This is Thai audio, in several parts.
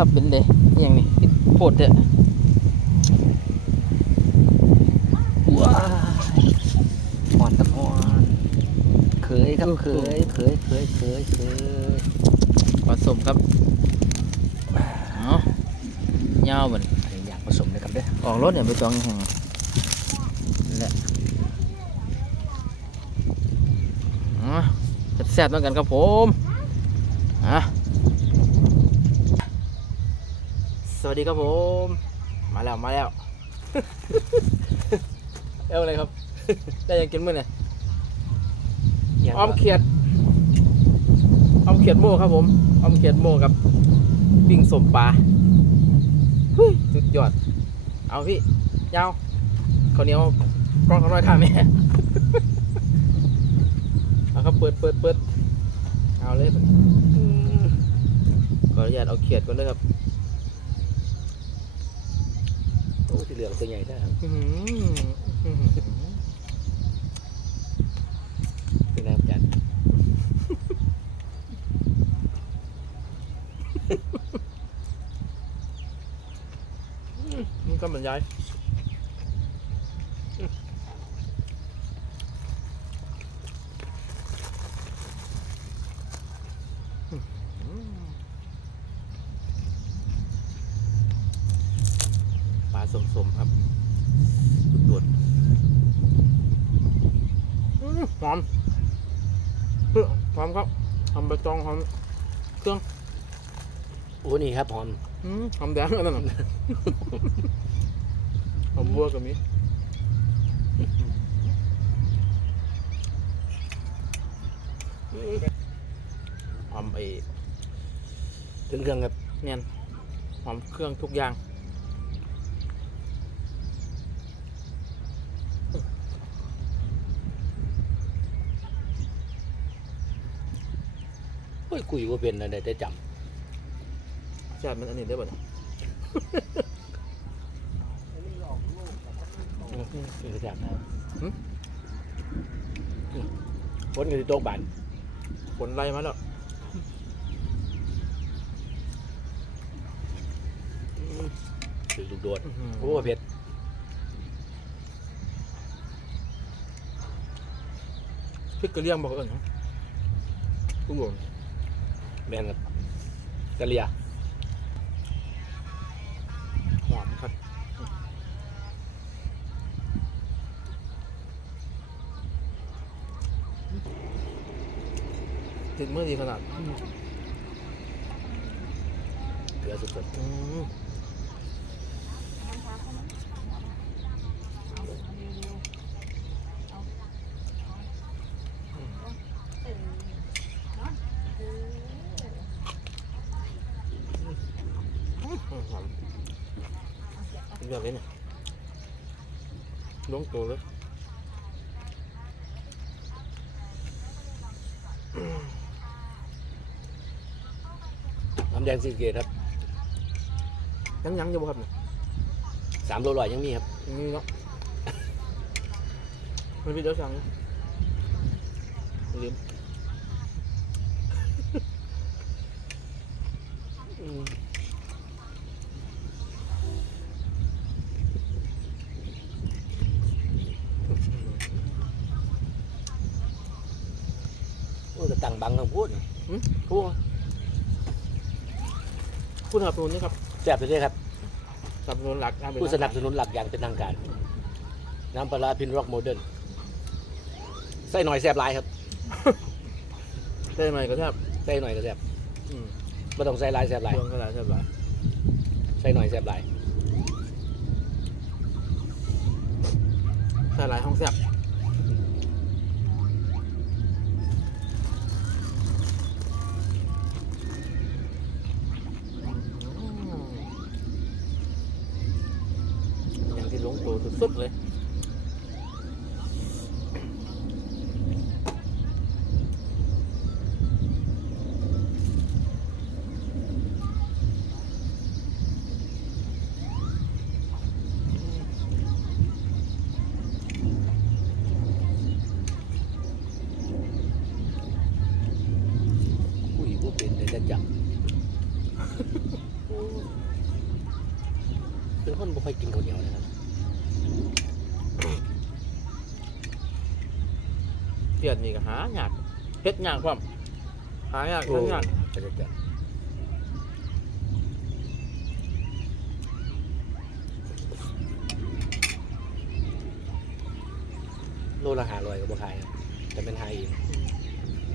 ครับเป็นเดออย่างนี้โพดเด้อว้ายอ่อนครับอ่อนเคยครับเคยเคยเคยเคยเคยผสมครับเอายาวเหมือนอันนี้อยากผสมเลยครับเด้อออกรถเนี่ยไปจองแห่งนั่นแหละอ๋อแซ่บๆเหมือนกันครับผมอะส วัสดีครับผม มาแล้วมาแล้วเอาอะไรครับ ได้ยังกินมื้อเนี่ยยังอ้อมเขียดอ้อมเขียดโม่ครับผมอ้อมเขียดโม่กับปิ้งสมปลาเฮ้ยสุดยอด เอาพี่ยาวข้าวเหนียวกล้องเขาน้อยข้าแม่เอาครับเปิดเปิดเปิดเอาเลยอืมขออนุญาตเอาเขียดก่อนเลยครับ โอ้สีเหลืองตัวใหญ่ได้ครับอื้อหืออื้อหือเป็นไงครับอาจารย์มันก็บรรยายปลาสมๆครับดุดๆอื้อหอมเฮ้ยหอมครับ หอมใบตองหอมโอ้นี่ครับหอมอืมหอมแดงอันนั้นน่ะหอมบัวก็มีหอมไอ้ถึงเครื่องครับเนี่ยหอมเครื่องทุกอย่าง คุยว่าเป็นอะไรแต่จแซ่บมันอันนี้ได้ป่ะเนี่ยำเป็นกระจับนะฝนกับที่โต๊ะบานผลไล่มาแล้วถือลูกโดดอื้อหือโอ้เผ็ดพริกกระเลียงบอกเอิญทุกคน แมนครับกะเลียหอมครับติดมือดีขนาดเกลือสดอืมหอม เลือกเลยเนี่ยลงตัวเลยๆน้ำแดงซีเกตครับ ยังยังจะบ่ครับเนี่ยสามโลลอยยังมีครับยังมีเนาะมันมีเดี๋ยวสั่งลืมอืม โอ้จะตั้งบังคำพูดพูดผู้สนับสนุนนี่ครับแซ่บเลยครับ สนับสนุนหลักนะเป็นผู้สนับสนุนหลักอย่างเป็นทางการ น้ำปลาร้าพินร็อกโมเดิร์นใส่หน่อยแซ่บหลายครับได้ไหมก็แทบใส่หน่อยก็แซ่บอืมไม่ต้องใส่หลายแซ่บหลายเรื่องก็ได้แทบหลายใส่หน่อยแซ่บหลายใช่หลายห้องแซ่บอย่างที่หลงตัว สุดๆเลย อุ้ยผู้เป็นแต่จะจับ โอ้ เป็นคนบ่ค่อยกินข้าวเหนียวนะครับ เตียนนี่ก็หายากเฮ็ดยากความหายากทั้งยากจะได้เกิดโลละหาร้อยก็บ่ขายแต่เป็นไฮเอง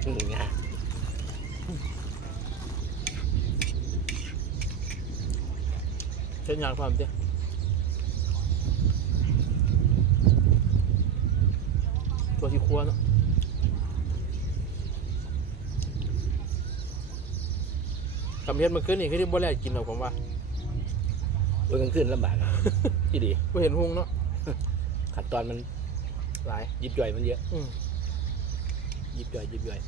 อืมงากเฮ็ดยากความเตี้ตัวที่ควรเนาะ ทำเฮ็ดเมื่อคืนนี่คือที่บ่แลกกินหรอกผมว่าโอ้ยกลางคืนลำบากอะที่ดีบ่เห็นหุงเนาะขั้นตอนมันหลายยิบย่อยมันเยอะอืมยิบย่อยยิบย่อย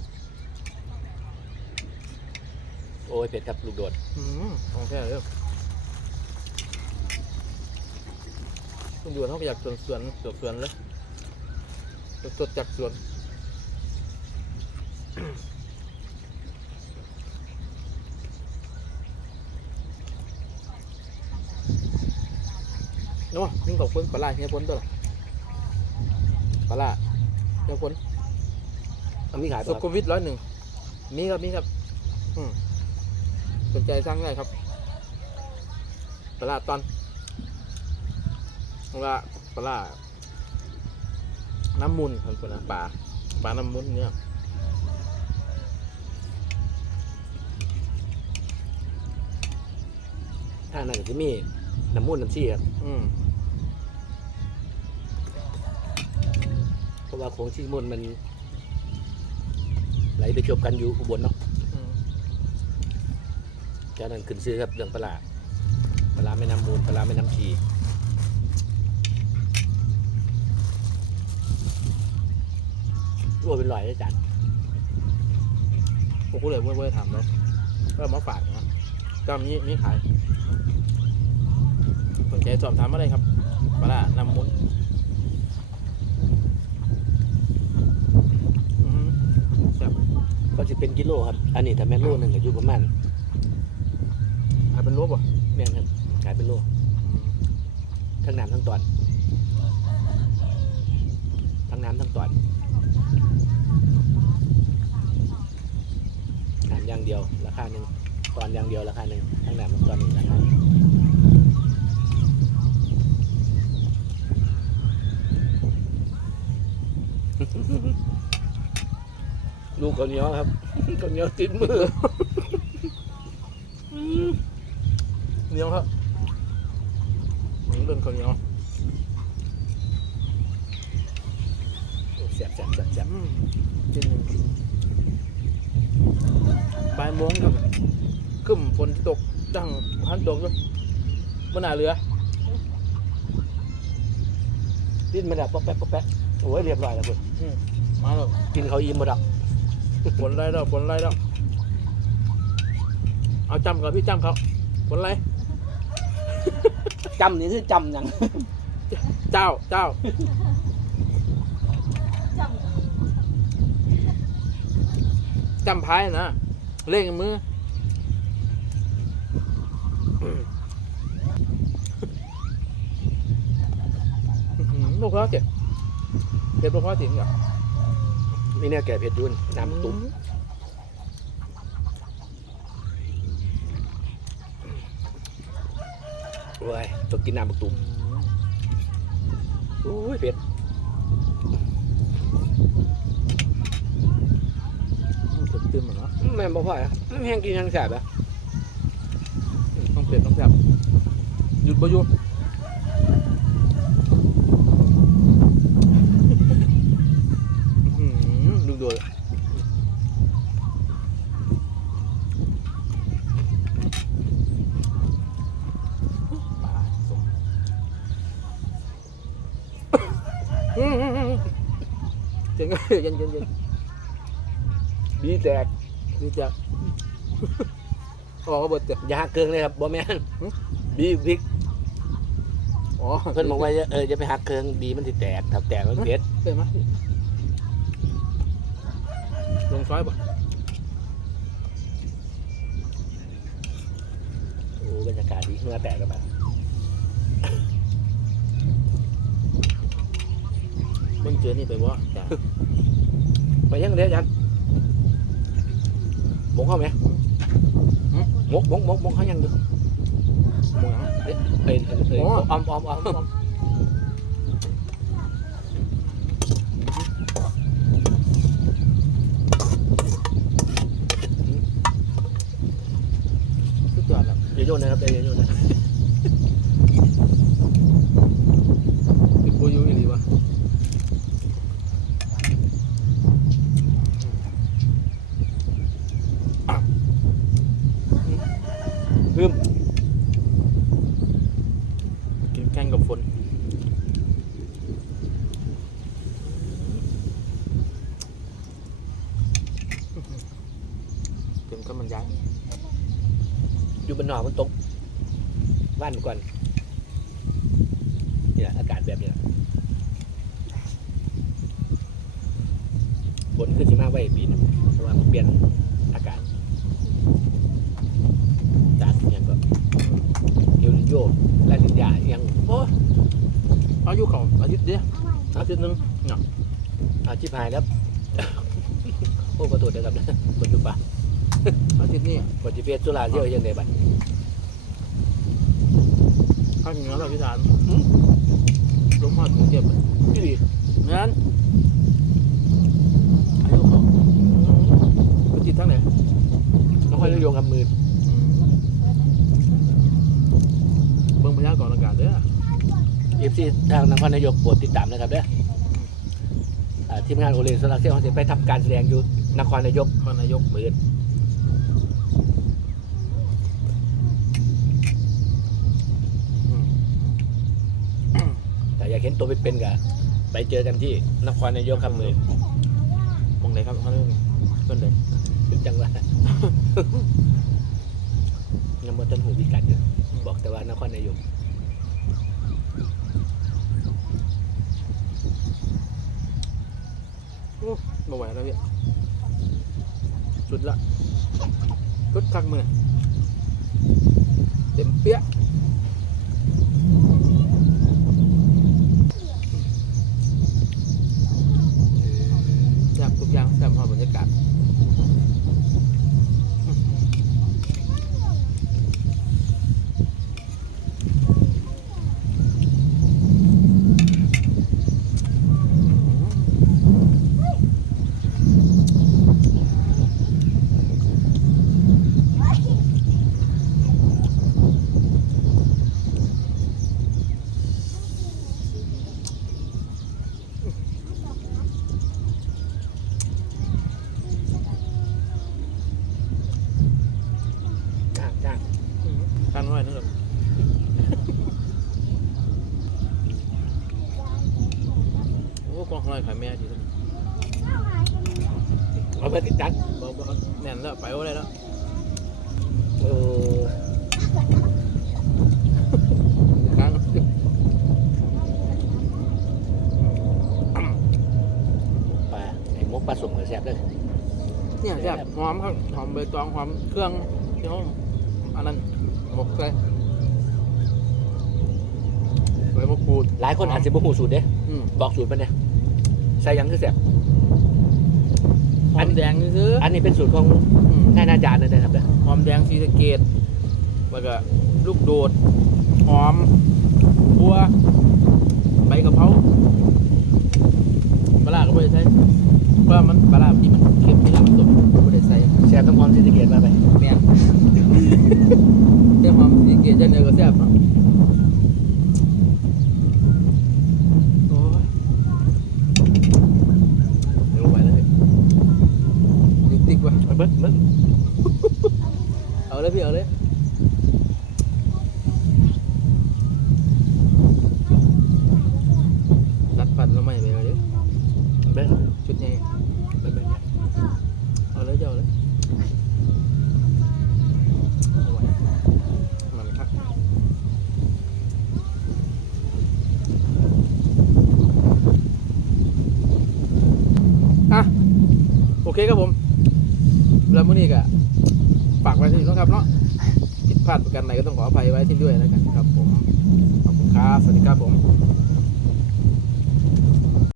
โอ้ยเผ็ดครับลูกโดดอืมของแท้เลยต้องดูเขาก็อยากสวนสวนสวนสวนเลยสดๆจากสวน เนาะยิ่งกับคนปลาไหลเฮียพ้นตัวละปลาไหลเฮียพ้นเอามีขายสุป่ะคขุรับมวิทร้อยหนึ่งมีครับมีครับอืมสนใจสร้างได้ครับปลาร้าตอนปลาร้าปลาร้าน้ำมุนครับคุณนะปลาปลาน้ำมุนเนี่ยถ้านั่นก็จะมีน้ำมูนน้ำซี่ครับอืม ราะว่าโค้งชีมูลมัน ไหลไปจบกันอยู่อุบลเนาะอืมจากนั้นขึ้นซื้อครับเรื่องปลาร้าปลาร้าไม่น้ำมูลปลาร้าไม่น้ำชีรวมเป็นร้อยเลยจานผมก็เลยไม่ได้ทำแล้วก็เอามาฝากนะก็มีมีขายสนใจสอบถามอะไรครับปลาร้าน้ำมุนอืมแซ่บ ก็จะเป็นกิโลครับ อันนี้ถ้าแม่นโลหนึ่งก็อยู่ประมาณขายเป็นรวบอะแม่นครับขายเป็นโลทั้งน้ำทั้งตอนทั้งน้ำทั้งตอนน้ำอย่างเดียวราคาหนึ่งตอนอย่างเดียวราคาหนึ่งทั้งน้ำทั้งตอนอีกราคาหนึ่ง ลูกข้าวเหนียวครับ ข้าวเหนียวติดมือเหนียวครับอืมเรื่องข้าวเหนียวแซ่บแซ่บแซ่บแซ่บอืมกินหนึ่งบ่ายโมงครับครึ้มฝนตกดังหันตกด้วยบนหน้าเรือ ดิ้นมาดับป๊อกแป๊กป๊อกแป๊กโอ้ยเรียบร้อยแล้วเพื่อนอืมมาแล้วกินเขาวอิ่มมาดับ ฝนไรแล้วฝนไรแล้ว เอาจำก่อนพี่จำเขาฝนไร จำนี่คือจำหยัง เจ้าเจ้า จำพายนะ เล่งมือ อื้อหือลูกเขาเจ็บเจ็บลูกเขาจริงเหรอ มีเนี่ยแก่เผ็ดอยุ่นน้ำตุ้มโอ้ยต้องกินน้ำบักตุ้มโอ้ยเผ็ดอืมเผ็ดเต็มเหมือนเนาะแม่นบ่พ่อยอะมันแห้งกินยังแสบอะต้องเผ็ดต้องแซ่บหยุดบ่อยู่อื้อหือลูกโดดปลาสมอื้อหือหือ เย็นเย็นเย็นเย็นบีแตกดีจังออกกระเบิดจ้ะ อย่าหักเกิงเลยครับบ่แม่นหึ บีพริกอ๋อเพิ่นบอกว่าเออจะไปหักเกิงบีมันสิแตกถ้าแตกมันเผ็ดเป็นไหมลงซอยป่ะโอ้บรรยากาศดีเหงื่อแตกกันมา มึงเจอนี่ไปบ่จ้ะไปยังเดี๋ยวยันมงเข้าไหมมกมกมกมกเขายังอยู่มึงอะเอ้ยเอ้ยเอ้ยเอ้ยออมออมออมสุดยอดแล้วอย่าโยนนะครับอย่าโยนนะ เป็นโบอยูอีหลีวะ ลืม กินแข่งกับฝนเต็ม ก็มันย้ายอยู่บนหนอกมันตกบ้านก่อนเนี่ยอากาศแบบนี้แหละฝนขึ้นสิมาไว้ปีนเพราะว่ามันเปลี่ยนอากาศจากอยังก็เอลนิโยลานิญาอยังโอ้อายุเขาอาทิตย์เดียวอาทิตย์นึงเนาะอาชิพายแล้ว โอ้ขอโทษนะครับนะคนจุปา อาทิตย์นี้คนจิเปียสุราเที่ยวยังไงบัดข้าวเหนียวเราพิธานลมพัดกรุงเทพเลยพี่ดีงั้นอายุเขาไปติดทั้งไหนน้องค่อยนโยงกับมือเบิ่งพยากรณ์อากาศเด้อเอฟซีทางนครนายกโปรดติดตามนะครับเด้ออ่าทีมงานโอเลนโซลาเซลเขาจะไปทำการแสดงอยู่นครนายกพอนายกมือ แต่อยาก เห็นตัวเป็นๆกับไปเจอกันที่นครนายกครับมือมองไหนครับเขาเรื่องเพิ่นเลยจังหวะยังบ่ทันหูพิกัดอยู่บอกแต่ว่านครนายกบ่ไหวแล้วพี่สุดละสุดคักมือเต็มเปี้ยแซ่บทุกอย่างแซ่บพอบรรยากาศ จ้างจ้าง กันไว้นั่นแหละโอ้กองอะไรขายแม่ดีจังเอาไปติดจังบ่บ่แน่นแล้วไปว่าอะไรแล้วเออครั้งปลาไอ้มกปลาสุ่มกับแซ่บเลยเนี่ยแซ่บหอมครับหอมใบตองหอมเครื่องที่เขาอันนั้นหมกใส่ใบมะกรูดหลายคนอาจจะบ่ฮู้สูตรเด้อืมบอกสูตรมันเนี่ย ใส่หยังคือแซ่บ หอมแดงซื้ออันนี้เป็นสูตรของๆอืมนายนาจารย์เลยนะครับเด้อหอมแดงสีสะเกตแล้วก็ลูกโดด หอมบัวใบกะเพราปลาร้าก็ไม่ได้ใส่เพราะว่ามันปลาร้าที่มันเค็มที่มันสดไม่ได้ใส่แซ่บน้ำหอมศรีสะเกษมาไปเนี่ยเจ้าหอมสีสะเกตเจ้าเนื้อก็แซ่บเนาะโอ้ยเดี๋ยวลงไปเลยติ๊ก ติ๊กว่ะเอาเลยพี่เอาเลยรัดปัดแล้วไม่ไปเลยเบิ้ลชุดใหญ่เบิ้ลเบิ้เอาเลยจะเอาเลยเอาไว้มันครับอะโอเคครับผม มื้อนี้ก็ฝากไว้ที่นะครับเนาะผิดพลาดประการใดก็ต้องขออภัยไว้ที่ด้วยนะครับผมขอบคุณครับสวัสดีครับผม